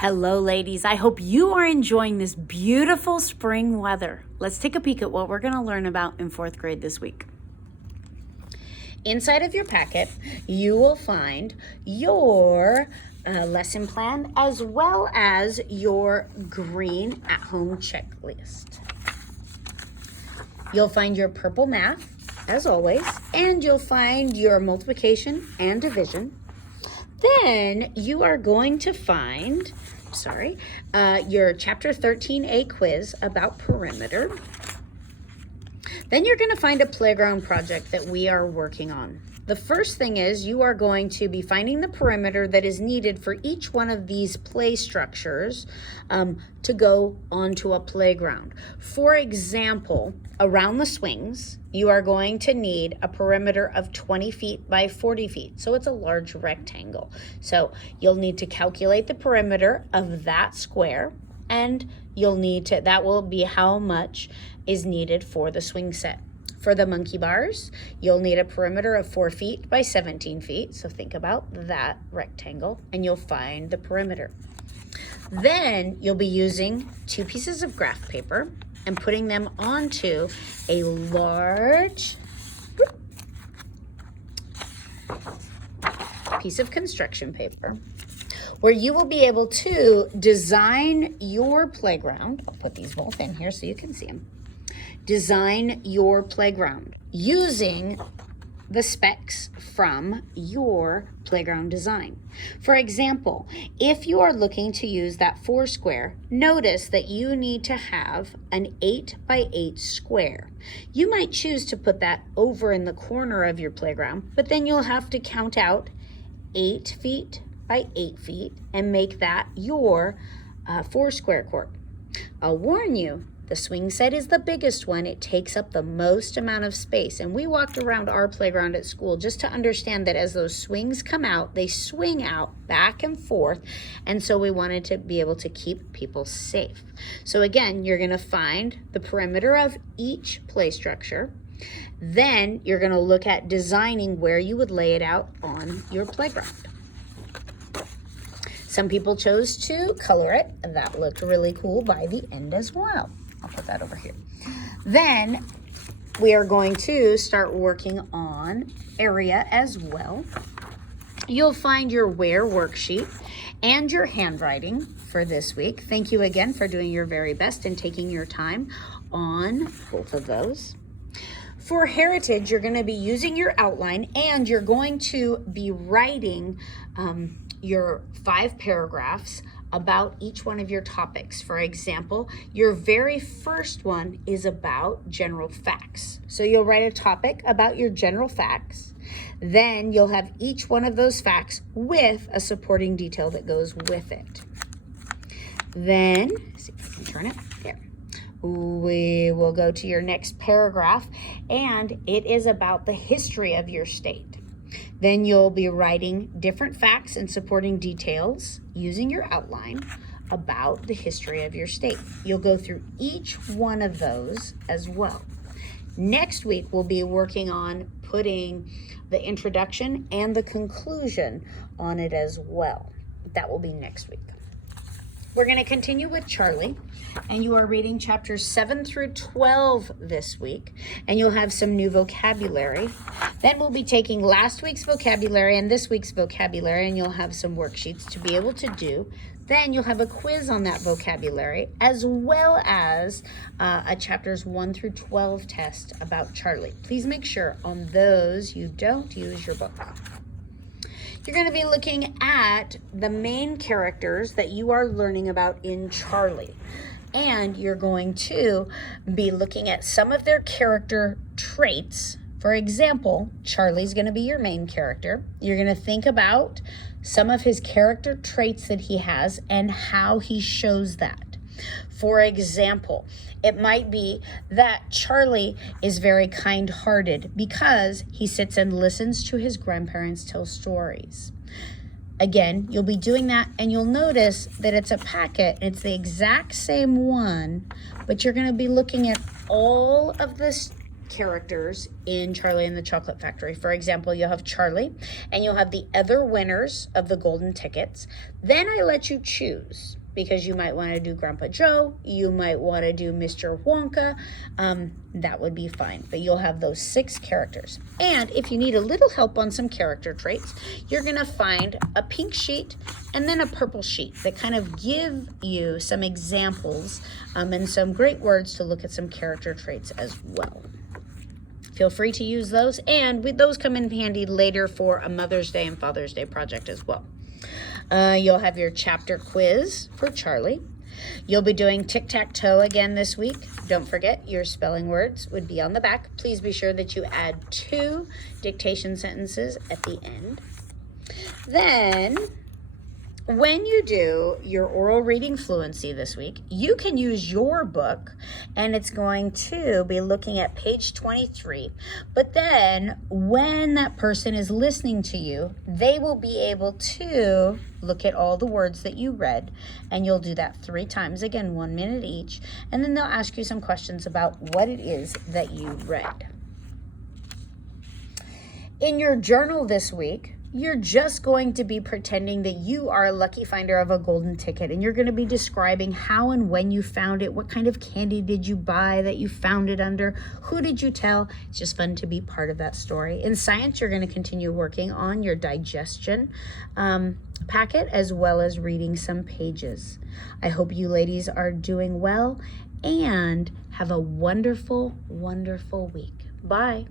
Hello, ladies. I hope you are enjoying this beautiful spring weather. Let's take a peek at what we're going to learn about in 4th grade this week. Inside of your packet, you will find your lesson plan as well as your green at-home checklist. You'll find your purple math, as always, and you'll find your multiplication and division. Then you are going to find, your Chapter 13A quiz about perimeter. Then you're going to find a playground project that we are working on. The first thing is you are going to be finding the perimeter that is needed for each one of these play structures to go onto a playground. For example, around the swings, you are going to need a perimeter of 20 feet by 40 feet. So it's a large rectangle. So you'll need to calculate the perimeter of that square, and that will be how much is needed for the swing set. For the monkey bars, you'll need a perimeter of 4 feet by 17 feet. So think about that rectangle and you'll find the perimeter. Then you'll be using 2 pieces of graph paper and putting them onto a large piece of construction paper where you will be able to design your playground. I'll put these both in here so you can see them. Design your playground using the specs from your playground design. For example, if you are looking to use that 4 square, notice that you need to have an 8 by 8 square. You might choose to put that over in the corner of your playground, but then you'll have to count out 8 feet by 8 feet and make that your 4 square court. I'll warn you, the swing set is the biggest one. It takes up the most amount of space. And we walked around our playground at school just to understand that as those swings come out, they swing out back and forth. And so we wanted to be able to keep people safe. So again, you're going to find the perimeter of each play structure. Then you're going to look at designing where you would lay it out on your playground. Some people chose to color it, and that looked really cool by the end as well. I'll put that over here. Then we are going to start working on area as well. You'll find your where worksheet and your handwriting for this week. Thank you again for doing your very best and taking your time on both of those. For heritage, you're going to be using your outline and you're going to be writing your 5 paragraphs about each one of your topics. For example, your very first one is about general facts. So you'll write a topic about your general facts. Then you'll have each one of those facts with a supporting detail that goes with it. Then, see if I can turn it, there. We will go to your next paragraph, and it is about the history of your state. Then you'll be writing different facts and supporting details using your outline about the history of your state. You'll go through each one of those as well. Next week, we'll be working on putting the introduction and the conclusion on it as well. That will be next week. We're going to continue with Charlie, and you are reading chapters 7 through 12 this week, and you'll have some new vocabulary. Then we'll be taking last week's vocabulary and this week's vocabulary, and you'll have some worksheets to be able to do. Then you'll have a quiz on that vocabulary, as well as a chapters 1 through 12 test about Charlie. Please make sure on those you don't use your book. You're going to be looking at the main characters that you are learning about in Charlie. And you're going to be looking at some of their character traits. For example, Charlie's going to be your main character. You're going to think about some of his character traits that he has and how he shows that. For example, it might be that Charlie is very kind-hearted because he sits and listens to his grandparents tell stories. Again, you'll be doing that and you'll notice that it's a packet. It's the exact same one, but you're going to be looking at all of the characters in Charlie and the Chocolate Factory. For example, you'll have Charlie and you'll have the other winners of the golden tickets. Then I let you choose, because you might want to do Grandpa Joe, you might want to do Mr. Wonka, that would be fine. But you'll have those 6 characters. And if you need a little help on some character traits, you're going to find a pink sheet and then a purple sheet that kind of give you some examples and some great words to look at some character traits as well. Feel free to use those, and those come in handy later for a Mother's Day and Father's Day project as well. You'll have your chapter quiz for Charlie. You'll be doing tic-tac-toe again this week. Don't forget, your spelling words would be on the back. Please be sure that you add 2 dictation sentences at the end. Then, when you do your oral reading fluency this week, you can use your book, and it's going to be looking at page 23. But then when that person is listening to you, they will be able to look at all the words that you read, and you'll do that 3 times, again, 1 minute each. And then they'll ask you some questions about what it is that you read. In your journal this week, you're just going to be pretending that you are a lucky finder of a golden ticket, and you're going to be describing how and when you found it, what kind of candy did you buy that you found it under, who did you tell. It's just fun to be part of that story. In science, you're going to continue working on your digestion packet, as well as reading some pages. I hope you ladies are doing well and have a wonderful, wonderful week. Bye.